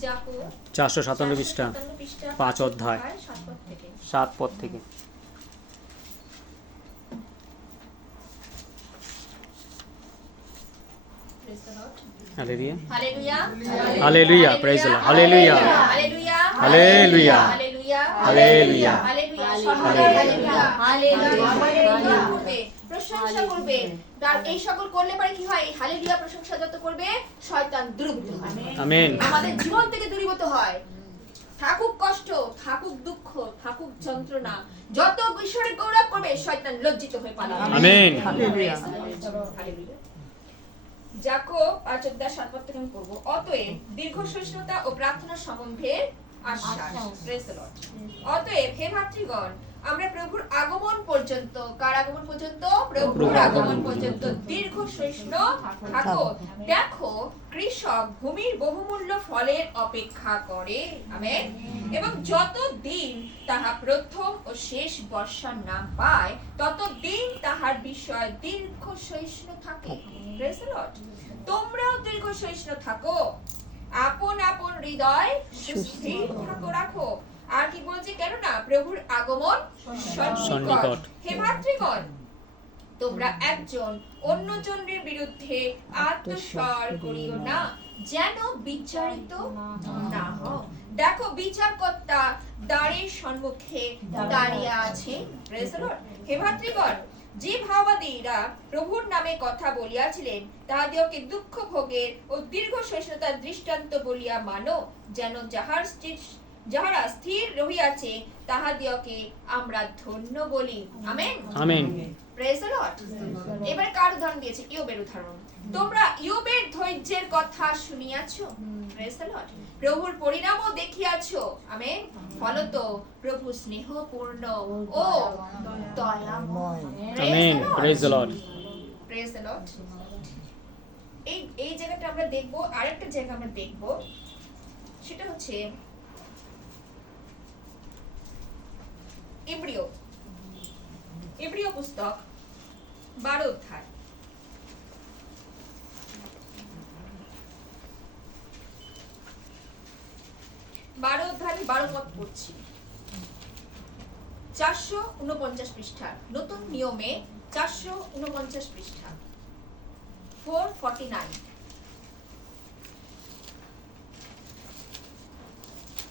457 পৃষ্ঠা 5 অধ্যায় 7 পদ থেকে। Hallelujah. Hallelujah. Hallelujah. Praise the Lord. Hallelujah. Hallelujah. Hallelujah. Hallelujah. Hallelujah. করবে, প্রশংসা করবে। আর এই সকল করলে পরে কি হয়? হালেলুয়া প্রশংসা যত করবে শয়তান দূরীভূত হয়। আমেন। আমাদের জীবন থেকে দূরীভূত হয়। থাকুক কষ্ট, থাকুক দুঃখ, থাকুক যন্ত্রণা, যত ঈশ্বরের গৌরব করবে শয়তান লজ্জিত হয়ে পালাবে। আমেন। হালেলুয়া। যাকোব 5:7 থেকে আমি পড়ব। অতএব দীর্ঘ সহিষ্ণুতা ও প্রার্থনা সম্বন্ধে আশ্বাস। Praise the lord. অতএব হে ভাতৃগণ, আমরা প্রভুর আগমন পর্যন্ত, কার আগমন পর্যন্ত? প্রভুর আগমন পর্যন্ত দীর্ঘ সহিষ্ণু থাকো। দেখো, কৃষক ভূমির বহুমূল্য ফলের অপেক্ষা করে, আমেন, এবং যতদিন তাহা প্রথম ও শেষ বর্ষা না পায় ততদিন তাহার বিষয় দীর্ঘ সহিষ্ণু থাকে। Praise the lord. তোমরাও দীর্ঘ সহিষ্ণু থাকো, আপন আপন হৃদয় সুস্থির থাকো রাখো। আর কি বলছে? কেননা প্রভুর আগমন সন্নিকট। হে ভাতৃগণ, তোমরা একজন অন্যজনের বিরুদ্ধে আত্মস্বর করিও না, যেন বিচারিত না হও। দেখো, বিচারকর্তা দ্বারের সম্মুখে দাঁড়িয়ে আছে। Praise the Lord. হে ভাতৃগণ, যে ভাবাদীরা প্রভুর নামে কথা বলিয়াছিলেন তাহাদিওকে দুঃখ ভোগের ও দীর্ঘ সহিষ্ণুতার দৃষ্টান্ত বলিয়া মানো, যেন যাহারা স্থির রহিয়াছে তাহাদিওকে আমরা ধন্য বলি। Amen. Amen. Praise the lord. এবারে কার উদাহরণ দিয়েছে? ইয়োবের উদাহরণ। তোমরা ইয়োবের ধৈর্যের কথা শুনিয়াছো। Praise the lord. প্রভুর পরিণামও দেখিয়াছো। আমেন। ফলত প্রভু স্নেহপূর্ণ ও দয়াময়। Amen. Praise the lord. Praise the Lord. এই জায়গাটা আমরা দেখব। আরেকটা জায়গা আমরা দেখব, সেটা হচ্ছে ইব্রিয় পুস্তক 12 অধ্যায়। আমি 12 পদ পড়ছি। 449 পৃষ্ঠা, নতুন নিয়মে 449 পৃষ্ঠা, 449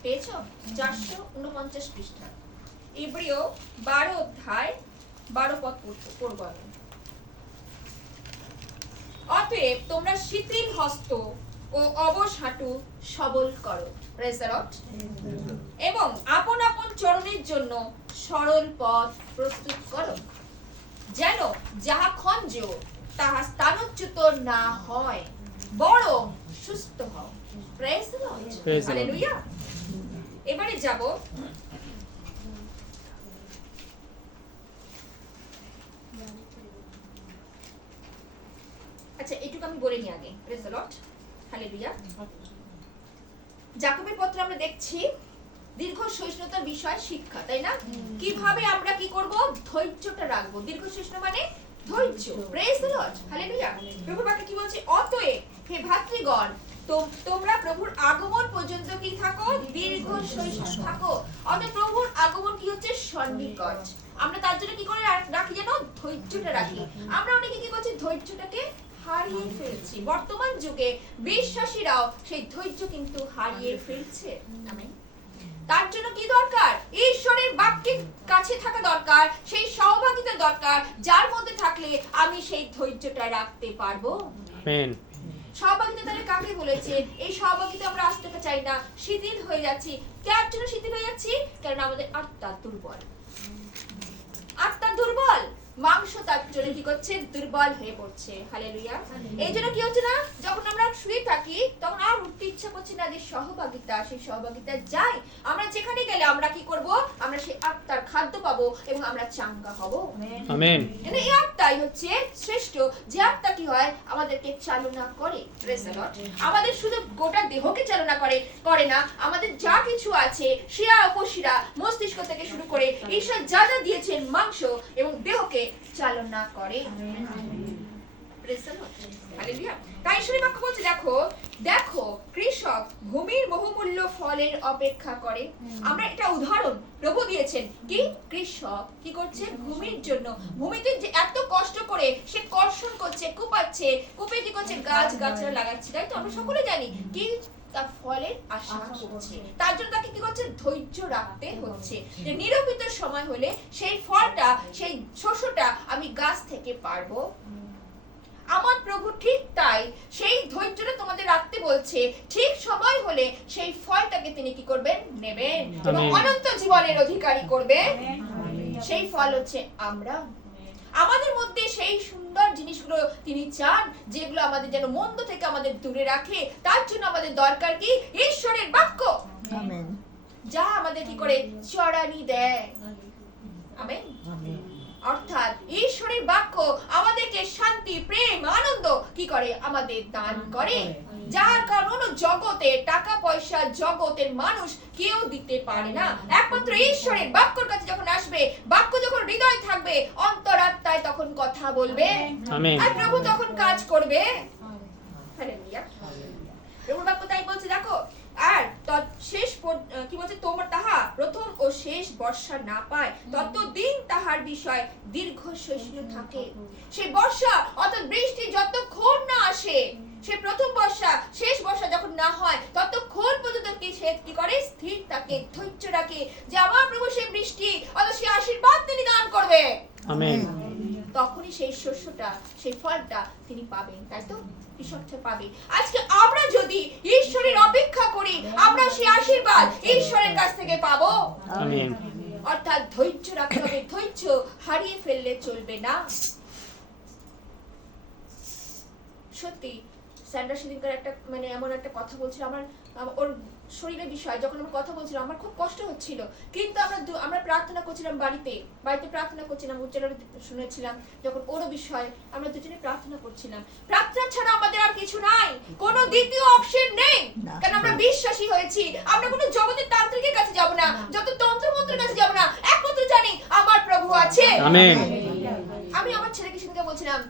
পেয়েছো? 449 পৃষ্ঠা, ইব্রিয় 12 অধ্যায় 12 পদ পড়ব আমি। অতএব তোমরা শিথিল হস্ত ও অবশ হাঁটু সবল করো। Praise the lord. এবং আপন আপন চরণের জন্য সরল পথ প্রস্তুত করো, যেন যাহা খঞ্জ তাহা স্থানচ্যুত না হয়, বরং সুস্থ হও। Praise the lord. হালেলুয়া। এবারে যাব আচ্ছা, এটুকু আমি বলে নি আগে। Praise the lord. হালেলুয়া। যাকোবের পত্র আমরা দেখছি দীর্ঘ সহিষ্ণুতার বিষয় শিক্ষা, তাই না? কিভাবে আমরা কি করব? ধৈর্যটা রাখবো। দীর্ঘ সহিষ্ণু মানে ধৈর্য। Praise the lord. হালেলুয়া। প্রভুর বাক্যে কি বলছে? অতএব হে ভাতৃগণ, তোমরা প্রভুর আগমন পর্যন্ত কি থাকো? দীর্ঘ সহিষ্ণু থাকো। অতএব প্রভুর আগমন কি হচ্ছে? সন্নিকট। আমরা তার জন্য কি করে রাখি জানো? ধৈর্যটা রাখি। আমরা অনেকে কি করছি? ধৈর্যটাকে হারিয়ে ফেলছি। বর্তমান যুগে বিশ্বাসীরাও সেই ধৈর্য কিন্তু হারিয়ে ফেলছে। আমেন। তার জন্য কি দরকার? ঈশ্বরের বাক্যের কাছে থাকা দরকার, সেই সহভাগিতা দরকার, যার মধ্যে থাকলে আমি সেই ধৈর্যটা রাখতে পারবো। আমেন। সহভাগিতা তাহলে কাকে বলেছে? এই সহভাগিতা আমরা আসতে চাই না, শিথিল হয়ে যাচ্ছি। কার জন্য শিথিল হয়ে যাচ্ছি? কারণ আমাদের আত্মা দুর্বল। আত্মা দুর্বল, মাংস তার জন্য কি করছে? দুর্বল হয়ে পড়ছে। হালেলুয়া। এই জন্য কি হচ্ছে না? যখন আমরা শুয়ে থাকি তখন আর উঠতে ইচ্ছা করছে না, যে সহভাগিতা, সেই সহভাগিতা যাই। আমরা যেখানে গেলে আমরা কি করব? আমরা সেই আত্মার খাদ্য পাবো এবং আমরা চাঙ্গা হব। আমেন। এই আত্মাই হচ্ছে শ্রেষ্ঠ, যে আত্মা কি হয়? আমাদেরকে চালনা করে। Praise the lord. আমাদের শুধু গোটা দেহকে চালনা করে না, আমাদের যা কিছু আছে, শিরা উপশিরা, মস্তিষ্ক থেকে শুরু করে ঈশ্বর যা যা দিয়েছেন মাংস এবং দেহকে চালনা করে। Praise the Lord. Hallelujah. তাই ঈশ্বরের বাক্য বলছে, দেখো দেখো কৃষক ভূমির বহুমূল্য ফলের অপেক্ষা করে। আমরা এটা উদাহরণ প্রভু দিয়েছেন, কি কৃষক কি করছে ভূমির জন্য, ভূমিতে যে এত কষ্ট করে সে কর্ষণ করছে, কুপাচ্ছে, কুপে কি করছে গাছ গাছরা লাগাচ্ছে, তাই তো আমরা সকলে জানি কি তার ফলের আশা করছে, তার জন্য তাকে কি করছে ধৈর্য রাখতে হচ্ছে, যে নিরূপিত সময় হলে সেই ফলটা সেই শস্যটা আমি গাছ থেকে পারবো। আমার প্রভু ঠিক তাই সেই ধৈর্যটা তোমাদের রাখতে বলছে, ঠিক সময় হলে সেই ফলটাকে তিনি কি করবেন নেবেন এবং অনন্ত জীবনের অধিকারী করবেন। সেই ফল হচ্ছে আমরা, আমাদের মধ্যে সেই সুন্দর জিনিসগুলো তিনি চান যেগুলো আমাদের যেন মন্দ থেকে আমাদের দূরে রাখে। তার জন্য আমাদের দরকার কি ঈশ্বরের বাক্য, আমেন, যা আমাদের কি করে চড়ানি দেয়। আমেন। অর্থাৎ ঈশ্বরের বাক্য আমাদেরকে শান্তি, প্রেম, আনন্দ কি করে আমাদের দান করে, যার কারণ জগতে টাকা পয়সা জগতের মানুষ কেউ দিতে পারে না। একমাত্র ঈশ্বরের বাক্যর কাছে যখন আসবে, বাক্য যখন হৃদয় থাকবে, অন্তরাত্মায় তখন কথা বলবে, আর প্রভু তখন কাজ করবে। হালেলুয়া। প্রভুর বাক্য তাই বলছে, দেখো আর শেষ কি বলছে, তোমার তাহা প্রথম ও শেষ বর্ষা না পায় ততদিন তাহার বিষয় দীর্ঘ সহিষ্ণু থাকে। সেই বর্ষা অর্থাৎ বৃষ্টি যতক্ষণ না আসে, সে প্রথম বর্ষা শেষ বর্ষা যখন না হয় ততক্ষণ পর্যন্ত কি করে স্থির থাকে, ধৈর্য রাখে, যে আমার প্রভু সেই বৃষ্টি অথবা সেই আশীর্বাদ তিনি দান করবে। আমেন। তখনই সেই শস্যটা সেই ফলটা তিনি পাবেন, তাই তো কৃষকটা পাবে। আজকে আমরা যদি ঈশ্বরের অপেক্ষা করি, আমরা সেই আশীর্বাদ ঈশ্বরের কাছ থেকে পাবো। আমেন। অর্থাৎ ধৈর্য রাখতে হবে, ধৈর্য হারিয়ে ফেললে চলবে না। সত্যি স্যান্ডা সেদিনকার একটা এমন একটা কথা বলছিল, আমার ওর শরীরের বিষয় যখন আমরা কথা বলছিলাম আমার খুব কষ্ট হচ্ছিল, কিন্তু আমরা প্রার্থনা করছিলাম, বাড়িতে প্রার্থনা করছিলাম, উচ্চারণ শুনেছিলাম, যখন ওরও বিষয় আমরা দুজনে প্রার্থনা করছিলাম। প্রার্থনা ছাড়া আমাদের আর কিছু নাই, কোনো দ্বিতীয় অপশন নেই, কারণ আমরা বিশ্বাসী হয়েছি। আমরা কোনো জগতের তান্ত্রিকের কাছে যাব না, যত তন্ত্রমন্ত্রের কাছে যাব না, একমাত্র জানি আমার প্রভু আছে। আমেন। আমি আমার ছেলেকে সেদিনকে বলছিলাম,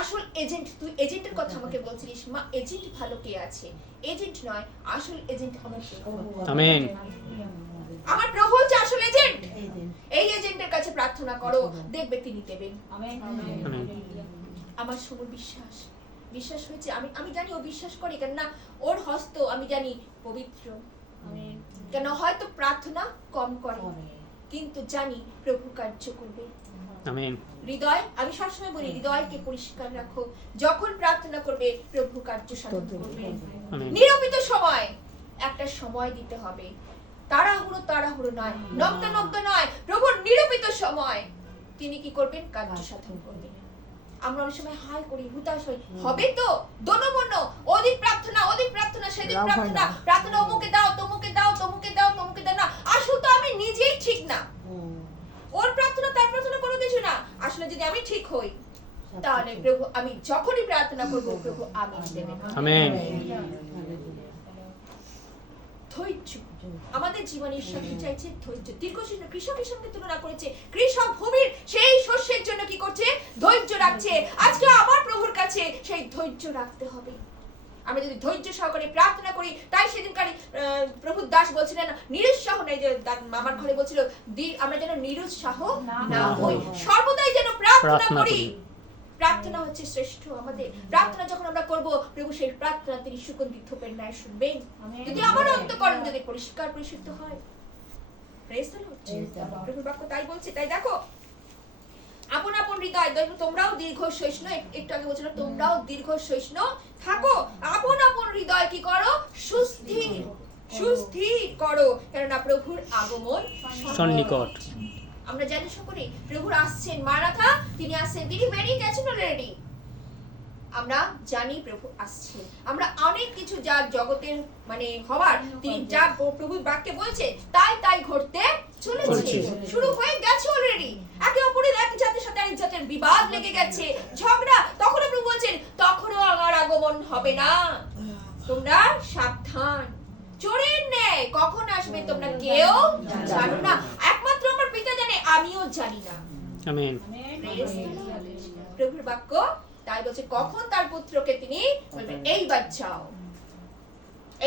আসল এজেন্ট তুই, এজেন্টের কথা আমাকে বলছিলিস, মা এজেন্ট ভালো কে আছে, এজেন্ট নয় আসল এজেন্ট আমার প্রভু। আমেন। আমার প্রভু হচ্ছে আসল এজেন্ট। এই এজেন্টের কাছে প্রার্থনা করো, দেখবে তিনি দেবেন। আমেন। আমার শুভ বিশ্বাস হয়েছে, আমি জানি ও বিশ্বাস করে, কেন না ওর হস্ত আমি জানি পবিত্র, কেন হয়তো প্রার্থনা কম করে কিন্তু জানি প্রভু কার্য করবে। আমেন। হৃদয়, আমি সবসময় বলি হৃদয়কে পরিষ্কার রাখো, যখন প্রার্থনা করবে প্রভু কার্য সাধন করবে। নিরূপিত সময়, একটা সময় দিতে হবে, তাড়াহুড়ো নয়, নব্দ নয়, প্রভুর নিরূপিত সময় তিনি কি করবেন কার্য সাধন করবেন। আমরা অনেক সময় হাই করি, হুতাশ হই, হবে তো দনমন্য, অধিক প্রার্থনা সেদিন প্রার্থনা অমুকে দাও তমুকে দাও না, আসলে তো আমি নিজেই ঠিক না। ওর প্রার্থনা তার প্রার্থনা কোনো কিছু না, আসলে যদি আমি ঠিক হই তাহলে প্রভু আমি যখনই প্রার্থনা করব প্রভু আমিন দেবেন। আমেন। ধৈর্য আমাদের জীবনে ঈশ্বর চাইছে, ধৈর্য। দীর্ঘসূত্র কৃষকের সঙ্গে তুলনা করেছে, কৃষক ভূমির সেই শস্যের জন্য কি করছে ধৈর্য রাখছে। আজকে আমার প্রভুর কাছে সেই ধৈর্য রাখতে হবে। আমরা যদি ধৈর্য সহকারে প্রার্থনা করি, তাই সেদিনকার প্রভু দাস বলছিলেন নিরুৎসাহ নেই, যে আমার ঘরে বলছিল আমরা যেন নিরুৎসাহ না হই, সর্বদাই যেন প্রার্থনা করি। প্রার্থনা হচ্ছে শ্রেষ্ঠ। আমাদের প্রার্থনা যখন আমরা করব প্রভু সেই প্রার্থনা তিনি সুগন্ধি ধূপের ন্যায় শুনবেন, যদি আমার অন্তঃকরণ যদি পরিষ্কার পরিশুদ্ধ হয়। Praise the lord. প্রভুর বাক্য তাই বলছে। তাই দেখো আপন আপন হৃদয়, তোমরাও দীর্ঘ সহিষ্ণু, একটু আগে বলছিলাম তোমরাও দীর্ঘ সহিষ্ণু থাকো, আপন আপন হৃদয় কি করো সুস্থির করো, কেননা প্রভুর আগমন সন্নিকট। আমরা জানি সকলে প্রভুর আসছেন, মারাথা তিনি আসছেন, তিনি বেরিয়ে গেছেন অলরেডি। আমরা জানি প্রভু আসছেন, আমরা অনেক কিছু যা জগতের হবার তিনি যা প্রভুর বাক্যে বলছে তাই ঘটতে চলেছে, শুরু হয়ে গেছে অলরেডি। একে অপরের এক জাতের সাথে আরেক জাতের বিবাদ লেগে গেছে, ঝগড়া। তখনও প্রভু বলছেন তখনও আমার আগমন হবে না, তোমরা সাবধান। চোরের ন্যায় কখন আসবে তোমরা কেউ জানো না, একমাত্র আমার পিতা জানে, আমিও জানি না। আমেন। প্রভুর বাক্য তাই বলছে কখন তার পুত্রকে তিনি বলবেন এইবার যাও,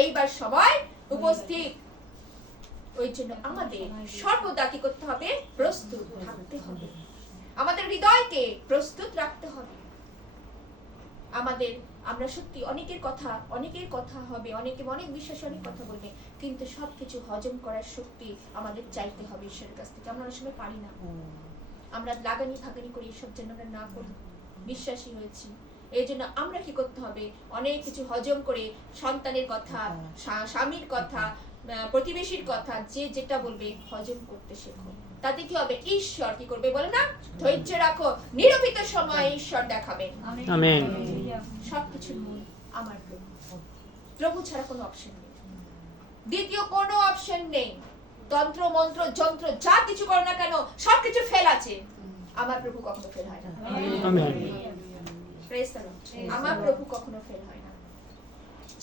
এইবার সময় উপস্থিত। ওই জন্য আমাদের সর্বদা কি করতে হবে? প্রস্তুত থাকতে হবে, আমাদের হৃদয়কে প্রস্তুত রাখতে হবে। আমাদের আমরা সত্যি অনেকের কথা হবে, অনেকে অনেক বিশ্বাসে অনেক কথা বলবে, কিন্তু সবকিছু হজম করার শক্তি আমাদের চাইতে হবে ঈশ্বরের কাছ থেকে। আমরা অনেক সময় পারি না, আমরা লাগানি ভাগানি করি, এসব জন্য আমরা না করি, বিশ্বাসী হয়েছি। এই জন্য আমরা কি করতে হবে? অনেক কিছু হজম করে সন্তানের কথা, স্বামীর কথা, প্রতিবেশীর কথা, যে যেটা বলবে হজম করতে শেখো। তাতে কি হবে? ঈশ্বর কি করবে বলে না? ধৈর্য রাখো, নিরূপিত সময় ঈশ্বর দেখাবেন। আমেন। সবকিছুর মূল আমার প্রভু। প্রভু ছাড়া কোনো অপশন নেই, দ্বিতীয় কোনো অপশন নেই। তন্ত্র মন্ত্র যন্ত্র যা কিছু করো না কেন, সবকিছু ফেল আছে, আমার প্রভু কখনো ফেল হয় না। আমেন। Praise the lord. আমার প্রভু কখনো ফেল হয় না।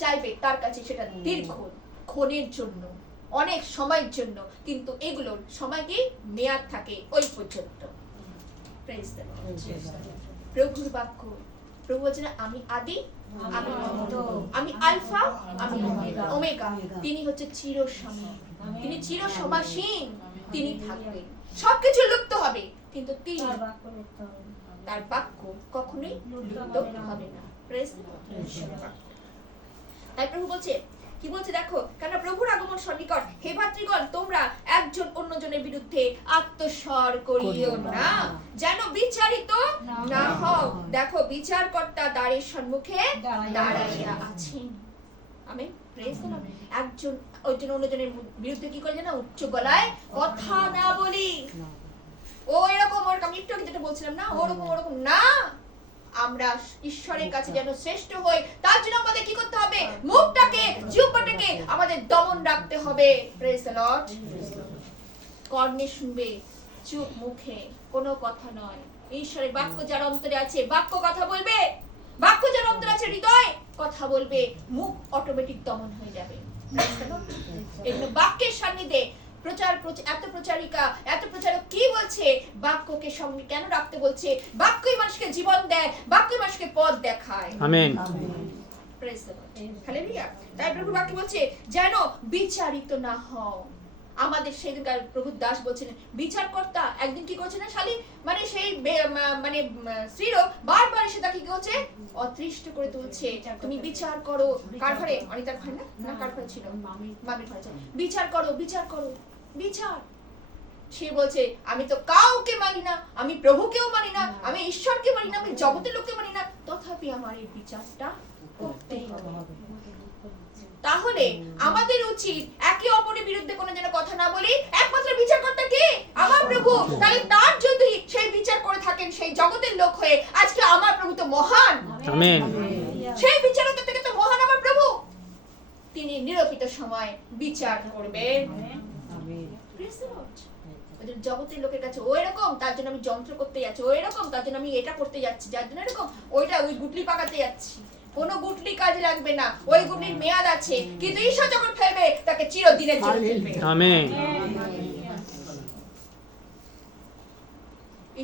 চাইবে তার কাছে সেটা দীর্ঘক্ষণের জন্য, অনেক সময়ের জন্য, কিন্তু এগুলোর সময় কি মেয়াদ থাকে ওই পর্যন্ত। Praise the lord. প্রভুর বাক্য, প্রভু বলছেন আমি আদি, আমি অন্ত, আমি আলফা, আমি ওমেগা। তিনি হচ্ছে চিরসময়, তিনি চিরসমাসীন, তিনি থাকবেন। সবকিছু লুপ্ত হবে, কিন্তু তিনি, তার বাক্য কখনোই লুপ্ত হবে না। Praise the lord. তাই প্রভু বলছে, কি বলছে দেখো, কেন প্রভুর আগমন সন্নিকট, হে ভাতৃগণ তোমরা একজন অন্যজনের বিরুদ্ধে আত্মস্বর করিও না, যেন বিচারিত না হও। দেখো বিচারকর্তা দ্বারের সম্মুখে দাঁড়াইয়া আছেন। আমেন। Praise the lord. একজন অন্যজনের বিরুদ্ধে কি করে জানো? উচ্চ গলায় কথা না বলি। ও এরকম ওরকম, আমি একটু আগে যেটা বলছিলাম না, ওরকম না। আমরা ঈশ্বরের কাছে যেন শ্রেষ্ঠ হই, তার জন্য আমাদের কি করতে হবে? মুখটাকে, জিহ্বাটাকে আমাদের দমন রাখতে হবে। Praise the Lord. কর্ণে শুনবে, চুপ মুখে, কোনো কথা নয়। ঈশ্বরের বাক্য যার অন্তরে আছে, বাক্য কথা বলবে। বাক্য যার অন্তরে আছে, হৃদয় কথা বলবে, মুখ অটোমেটিক দমন হয়ে যাবে। Praise the lord. এজন্য বাক্যের সান্নিধ্যে এত প্রচারিকা, এত প্রচারক কি বলছে? বাক্যকে সঙ্গে কেন রাখতে বলছে? বাক্যই মানুষকে জীবন দেয়, বাক্যই মানুষকে পথ দেখায়। Amen. Praise the lord. Hallelujah. তাই প্রভুর বাক্য বলছে যেন বিচারিত না হও। আমাদের সেদিনকার প্রভুর দাস বলছিলেন, বিচারকর্তা একদিন কি করছে না শালি, মানে সেই মানে স্ত্রীরও বারবার এসে তাকে কি করছে? অতৃষ্ট করে তুলছে। তুমি বিচার করো। কার ঘরে? অনিতার ঘরে না কার ঘরে ছিল? মামির ঘরে। বিচার করো, বিচার করো, বিচার। সে বলছে আমি তো কাউকে মানি না, আমি প্রভুকেও মানি না, আমি ঈশ্বরকে মানি না, আমি জগতের লোককে মানি না, তথাপি আমার এই বিচারটা করতেই হবে। তাহলে আমাদের উচিত একে অপরের বিরুদ্ধে কোনো যেন কথা না বলি। একমাত্র বিচারকর্তা কে? আমার প্রভু। তাহলে তার যদি সেই বিচার করে থাকেন সেই জগতের লোক হয়ে, আজকে আমার প্রভু তো মহান। আমেন। সেই বিচারকতা থেকে তো মহান আমার প্রভু। তিনি নিরূপিত সময় বিচার করবেন। Praise the lord. জগতের লোকের কাছে ও এরকম, তার জন্য আমি যন্ত্র করতে যাচ্ছি, ও এরকম, তার জন্য আমি এটা করতে যাচ্ছি, যার জন্য এরকম, ওই গুটলি পাকাতে যাচ্ছি। কোনো গুটলি কাজে লাগবে না, ওই গুটলির মেয়াদ আছে, কিন্তু ঈশ্বর যখন ফেলবে তাকে চিরদিনের জন্য ফেলবে। আমেন।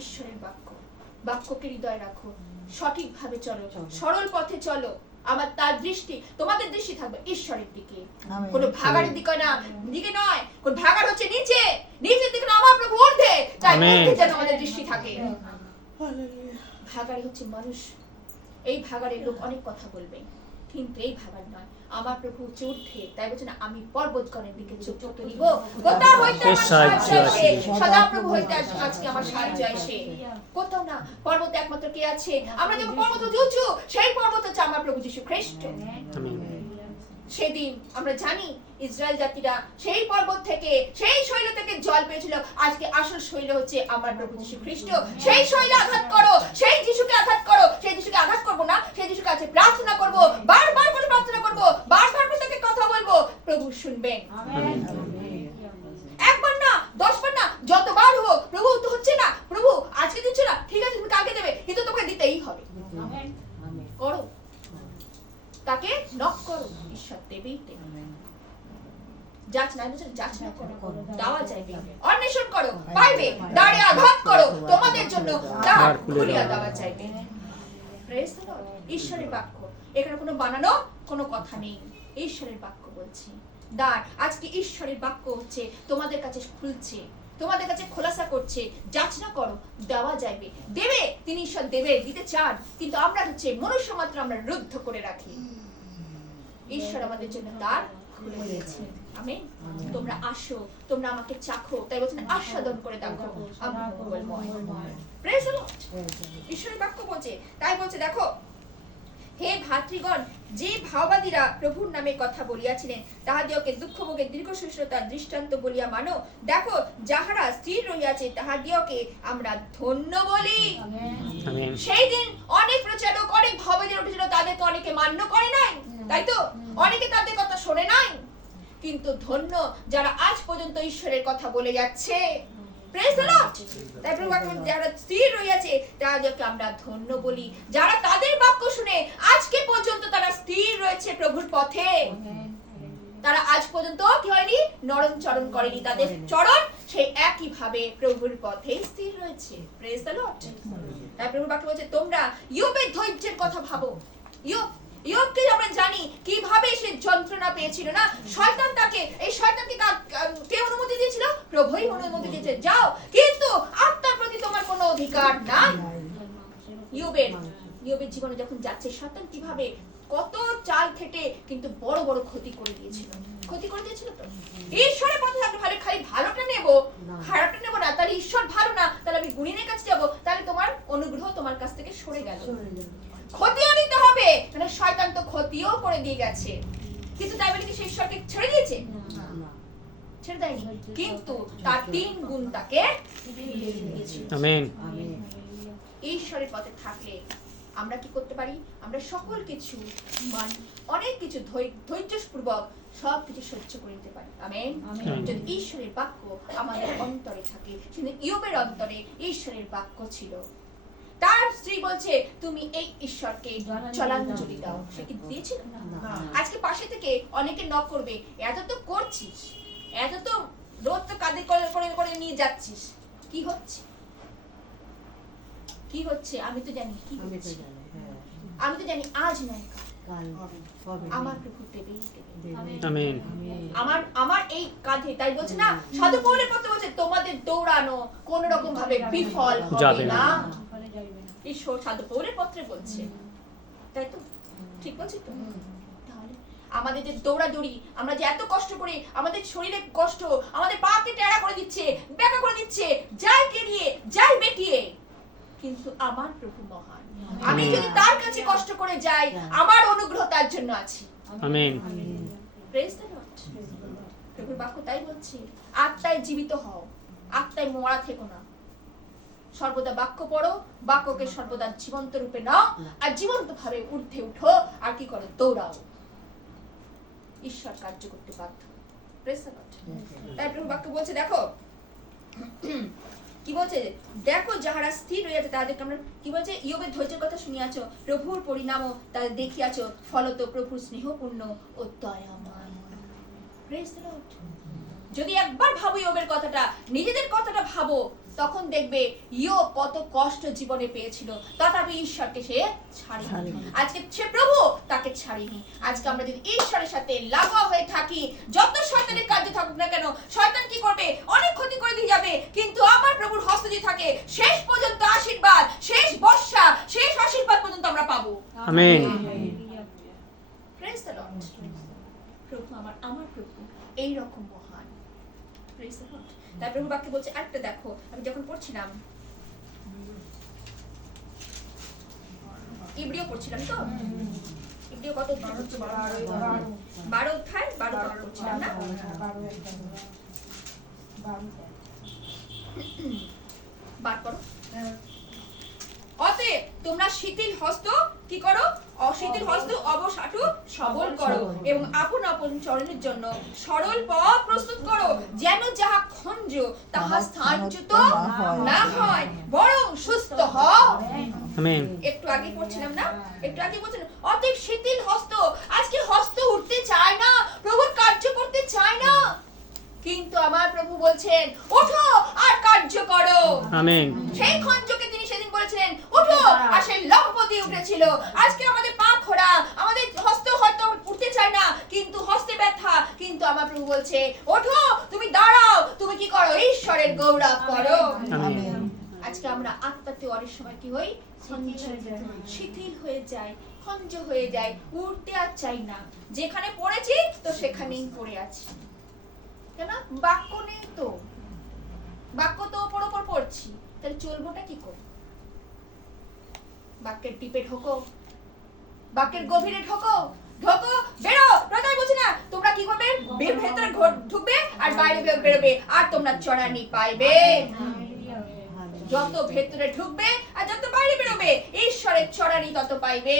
ঈশ্বরের বাক্যকে হৃদয়ে রাখো, সঠিকভাবে চলো, সরল পথে চলো। আমার তার দৃষ্টি, তোমাদের দৃষ্টি থাকবে ঈশ্বরের দিকে, কোনো ভাগাড়ের দিকে নয়। কোন ভাগাড় হচ্ছে নিচের দিকে না, আমার প্রভু ঊর্ধ্বে। তাই ঊর্ধ্বে যেন আমাদের দৃষ্টি থাকে। ভাগাড় হচ্ছে মানুষ, এই ভাগাড়ের লোক অনেক কথা বলবে, কিন্তু এই ভাগাড় নয়। আমার প্রভু হচ্ছে ঊর্ধ্বে, তাই বলছে না আমি পর্বতগণের দিকে চোখ তুলিব, কোথা হইতে আমার সাহায্য আসে? সদাপ্রভু হইতে আজকে আমার সাহায্য আসে। কোথাও না, পর্বতে একমাত্র কে আছে? আমরা যখন পর্বত উঁচু, সেই পর্বত হচ্ছে আমার প্রভু যীশু খ্রিস্ট। সেদিন আমরা জানি ইসরায়েল জাতিরা সেই পর্বত থেকে, সেই শৈল থেকে জল পেয়েছিল। আজকে আসল শৈল হচ্ছে আমার প্রভু যীশু খ্রিস্ট। সেই শৈলে আঘাত করো, সেই যিশুকে আঘাত করো। সেই যিশুকে আঘাত করবো না, সেই যিশুর কাছে প্রার্থনা করবো, বারবার করে প্রার্থনা করবো, বারবার করে তাকে কথা বলবো, প্রভু শুনবেন। একবার না, 10 বার না, যতবার হোক, প্রভু তো হচ্ছে না, প্রভু আজকে দিচ্ছ না, ঠিক আছে তুমি কালকে দেবে, কিন্তু তোমাকে দিতেই হবে। করো, তাকে নক করো, ঈশ্বর দেবেই দেবে। যাচনা করো, দেওয়া যাবে। অন্বেষণ করো, পাইবে। দ্বারে আঘাত করো, তোমাদের জন্য দ্বার খুলিয়া দেওয়া যাবে। Praise the Lord. ঈশ্বরের বাক্য, এখানে কোনো বানানো কোনো কথা নেই, ঈশ্বরের বাক্য বলছি। দ্বার আজকে ঈশ্বরের বাক্য হচ্ছে তোমাদের কাছে খুলছে, তোমাদের কাছে খোলাসা করছে, যাচনা করো, দেওয়া যাবে, দেবে, তিনি ঈশ্বর দেবে, দিতে চান, কিন্তু আমরা হচ্ছে মনুষ্য মাত্র আমরা রুদ্ধ করে রাখি। ঈশ্বর আমাদের জন্য দ্বার খুলে দিয়েছে। আমেন। তোমরা আসো, তোমরা আমাকে চাখো, তাই বলছেন আস্বাদন করে দেখো আমি মঙ্গলময়। Praise the Lord. ঈশ্বরের বাক্য বলছে, তাই বলছে দেখো, হে ভাতৃগণ, যে ভাওবাদীরা প্রভুর নামে কথা বলিয়াছিলেন তাহাদিওকে দুঃখভোগের দীর্ঘসহিষ্ণুতার দৃষ্টান্ত বলিয়া মানো। দেখো, যাহারা স্থির রহিয়াছে তাহাদিওকে আমরা ধন্য বলি। আমেন। সেই দিন অনেক প্রচারক, অনেক ভাওবাদীরা উঠেছিল, তাদেরকে অনেকে মান্য করে নাই, তাই তো? অনেকে তাদের কথা শোনে নাই, কিন্তু ধন্য যারা আজ পর্যন্ত ঈশ্বরের কথা বলে যাচ্ছে। Praise the lord. তাই প্রভু বাক্য বলছে, যারা স্থির রয়েছে তাদেরকে আমরা ধন্য বলি, যারা তাদের বাক্য শুনে আজকে পর্যন্ত তারা স্থির রয়েছে প্রভুর পথে। তারা আজ পর্যন্ত কি হয়নি? নরম চরণ করেনি, তাদের চরণ সেই একই ভাবে প্রভুর পথে স্থির রয়েছে। Praise the lord. তাই প্রভু বাক্য বলছে, তোমরা ইয়োবের ধৈর্যের কথা ভাবো। ইয়োবকে আমরা জানি কিভাবে সে যন্ত্রণা পেয়েছিল না, শয়তান তাকে, এই শয়তানকে কে অনুমতি দিয়েছিল? প্রভুই অনুমতি দিয়েছে, যাও, কিন্তু আত্মার প্রতি তোমার কোনো অধিকার নাই। ইয়োবের জীবনে যখন যাচ্ছে, শয়তান কিভাবে কত চাল খেটে কিন্তু বড় বড় ক্ষতি করে দিয়েছিল, ক্ষতি করে দিয়েছিল। তো ঈশ্বরের পথে থাকলে ভালো, খালি ভালোটা নেব, খারাপটা নেব না, তাহলে ঈশ্বর ভালো না, তাহলে আমি গুণিনের কাছে যাব, তাহলে তোমার অনুগ্রহ তোমার কাছ থেকে সরে গেল। ক্ষতিও নিতে হবে, মানে শয়তান তো ক্ষতিও করে দিয়ে গেছে, কিন্তু তাই বলে কি সেই ঈশ্বরকে ছেড়ে দিয়েছে? ছেড়ে দেয়নি, কিন্তু তার 3 গুণ তাকে দিয়েছে। আমেন। ঈশ্বরের পথে থাকলে আমরা কি করতে পারি? আমরা সকল কিছু অনেক কিছু ধৈর্যপূর্বক সব কিছু সহ্য করে নিতে পারি। আমেন। যদি ঈশ্বরের বাক্য আমাদের অন্তরে থাকে, কিন্তু ইয়োবের অন্তরে ঈশ্বরের বাক্য ছিল। তার স্ত্রী বলছে, তুমি এই ঈশ্বরকে জলাঞ্জলি দাও। সে কি দিয়েছিল? আজকে পাশে থেকে অনেকে নক করবে, এত তো করছিস, এত তো রোজ তো কাঁধে করে করে নিয়ে যাচ্ছিস, কি হচ্ছে? কি হচ্ছে? আমি তো জানি কি হচ্ছে, আমি তো জানি আজ নয় কাল আমার প্রভু দেবেই দেবে। আমেন। আমার এই কাঁধে, তাই বলছে না, সাধু পৌলের পত্রে বলছে, তোমাদের দৌড়ানো কোন রকম ভাবে বিফল হবে না। ঈশ্বর সাধু পৌলের পত্রে বলছে, তাই তো? ঠিক বলছি তো? তাহলে আমাদের যে দৌড়াদৌড়ি, আমরা যে এত কষ্ট করে, আমাদের শরীরে কষ্ট, আমাদের পাকে টেরা করে দিচ্ছে, বেঁকা করে দিচ্ছে, যাই কেড়িয়ে যাই বেটিয়ে, কিন্তু আমার প্রভু মহান। আমি যদি তার কাছে কষ্ট করে যাই, আমার অনুগ্রহ তার জন্য আছে। আমেন। Praise the lord. প্রভুর বাক্য তাই বলছে, আত্মায় জীবিত হও, আত্মায় মরা থেকো না। সর্বদা বাক্য পড়ো, বাক্যকে সর্বদা জীবন্ত রূপে নাও, আর জীবন্ত ভাবে ঊর্ধ্বে উঠো, আর কি করো? দৌড়াও। ঈশ্বর কার্য করতে বাধ্য। Praise the lord. তাই প্রভু বাক্য বলছে, দেখো কি বলছে, দেখো যাহারা স্থির রইয়াছে তাদেরকে আমরা, কি বলছে, ইয়োবের ধৈর্যের কথা শুনিয়াছো, প্রভুর পরিণামও তাদের দেখিয়াছো, ফলত প্রভুর স্নেহপূর্ণ ও দয়াময়। Praise the lord. যদি একবার ভাবো ইয়োবের কথাটা, নিজেদের কথাটা ভাবো, তখন দেখবে ইয়োব কত কষ্ট জীবনে পেয়েছিল, তথাপি ঈশ্বরকে সে ছাড়েনি। আজকে সে প্রভু তাকে ছাড়েনি। আজকে আমরা যদি ঈশ্বরের সাথে লাগা হয়ে থাকি, যত শয়তানের কার্য থাকুক না কেন, শয়তান কি করবে? অনেক ক্ষতি করে দিয়ে যাবে, কিন্তু আমার প্রভুর হস্ত যদি থাকে, শেষ পর্যন্ত আশীর্বাদ, শেষ বর্ষা, শেষ আশীর্বাদ পর্যন্ত আমরা পাবো। আমেন। Praise the lord. প্রভু আমার প্রভু এই রকম মহান। Praise the lord. তাই প্রভু বাক্যে বলছে, আরেকটা দেখো, আমি যখন পড়ছিলাম, ইব্রিয় পড়ছিলাম তো, ইব্রিয় কত অধ্যায় পড়ছিলাম? 12 অধ্যায় 12 পদ পড়ছিলাম না? বার করো। অতএব তোমরা শিথিল হস্ত কি করো? অশিথিল হস্ত অবসাটু সবল করো, এবং আপন আপন চরণের জন্য সরল পথ প্রস্তুত করো, যেন যাহা খঞ্জ তাহা স্থানচ্যুত না হয়, বরং সুস্থ হও। আমেন। একটু আগে পড়ছিলাম না, একটু আগে বলছিলাম, অতএব শিথিল হস্ত। আজকে হস্ত উঠতে চায় না, প্রভুর কার্য করতে চায় না, কিন্তু আমার প্রভু বলছেন, ওঠো আর কার্য করো। আমেন। সেই খঞ্জকে তিনি সেদিন বলেছেন, বলেছিলেন উঠো, আর সেই লম্ব দিয়ে উঠেছিল। আজকে আমাদের পা খোড়া, আমাদের হস্ত হয়তো উঠতে চায় না, কিন্তু হস্তে ব্যথা, কিন্তু আমার প্রভু বলছে ওঠো, তুমি দাঁড়াও, তুমি কি করো? ঈশ্বরের গৌরব করো। আমেন। আজকে আমরা আত্মাতে অনেক সময় কি হই? শিথিল হয়ে যায়, খঞ্জ হয়ে যায়, উঠতে আর চাই না। যেখানে পড়েছি তো সেখানেই পড়ে আছি। কেন? বাক্য নেই তো, বাক্য তো ওপর ওপর পড়ছি, তাহলে চলবোটা কি করে? বাক্যের টিপে ঢোকো, বাক্যের গভীরে ঢোকো, ঢোকো, বেরো। প্রতাই বলছে না তোমরা কি করবে? ভেতরে ঢুকবে আর বাইরে বেরোবে, আর তোমরা চড়ানি পাইবে। যত ভেতরে ঢুকবে আর যত বাইরে বেরোবে, ঈশ্বরের চড়ানি তত পাইবে।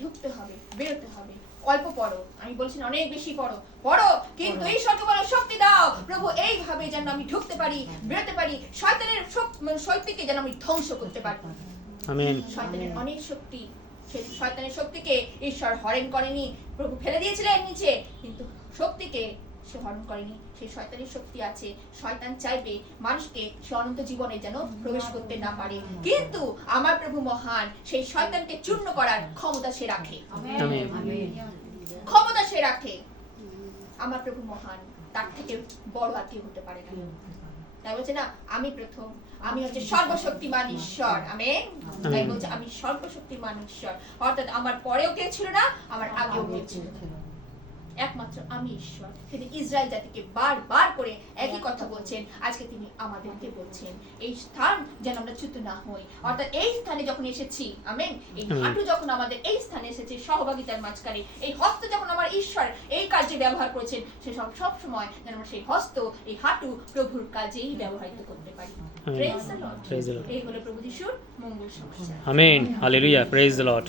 ঢুকতে হবে, বেরোতে হবে। অল্প পড়ো, আমি বলছি না অনেক বেশি পড়ো, পড়ো, কিন্তু ঈশ্বরকে বলো শক্তি দাও প্রভু, এইভাবে যেন আমি ঢুকতে পারি, বেরোতে পারি, শয়তানের শক্তিকে যেন আমি ধ্বংস করতে পারি। আমেন। শয়তানের অনেক শক্তি, সেই শয়তানের শক্তিকে ঈশ্বর হরণ করেনি, প্রভু ফেলে দিয়েছিলেন নিচে, কিন্তু শক্তিকে সে হরণ করেনি। সেই শয়তানের শক্তি আছে, শয়তান চাইবে মানুষকে সে অনন্ত জীবনে যেন প্রবেশ করতে না পারে, কিন্তু আমার প্রভু মহান, সেই শয়তানকে চূর্ণ করার ক্ষমতা সে রাখে। আমেন। ক্ষমতা সে রাখে। আমার প্রভু মহান, তার থেকে বড় আর কেউ হতে পারে না। তাই বলছে না আমি প্রথম, আমি হচ্ছে সর্বশক্তিমান ঈশ্বর। আমেন। তাই বলছে আমি সর্বশক্তিমান ঈশ্বর, অর্থাৎ আমার পরেও কেউ ছিল না, আমার আগেও কেউ ছিল না, একমাত্র আমি ঈশ্বর। তিনি ইসরায়েল জাতিকে বারবার করে একই কথা বলছেন, আজকে তিনি আমাদেরকে বলছেন এই স্থান যেন আমরা চ্যুত না হই। অর্থাৎ এই স্থানে যখন এসেছি, আমেন, এই হাঁটু যখন আমাদের এই স্থানে এসেছে সহভাগিতার মাঝখানে, এই হস্ত যখন আমার ঈশ্বর এই কাজে ব্যবহার করেছেন, সে সব সময় যেন আমরা সেই হস্ত, এই হাঁটু প্রভুর কাজেই ব্যবহৃত করতে পারি। Praise the Lord. এই হলো প্রভু যিশুর মঙ্গল সমাচার। Amen. Hallelujah. Praise the Lord.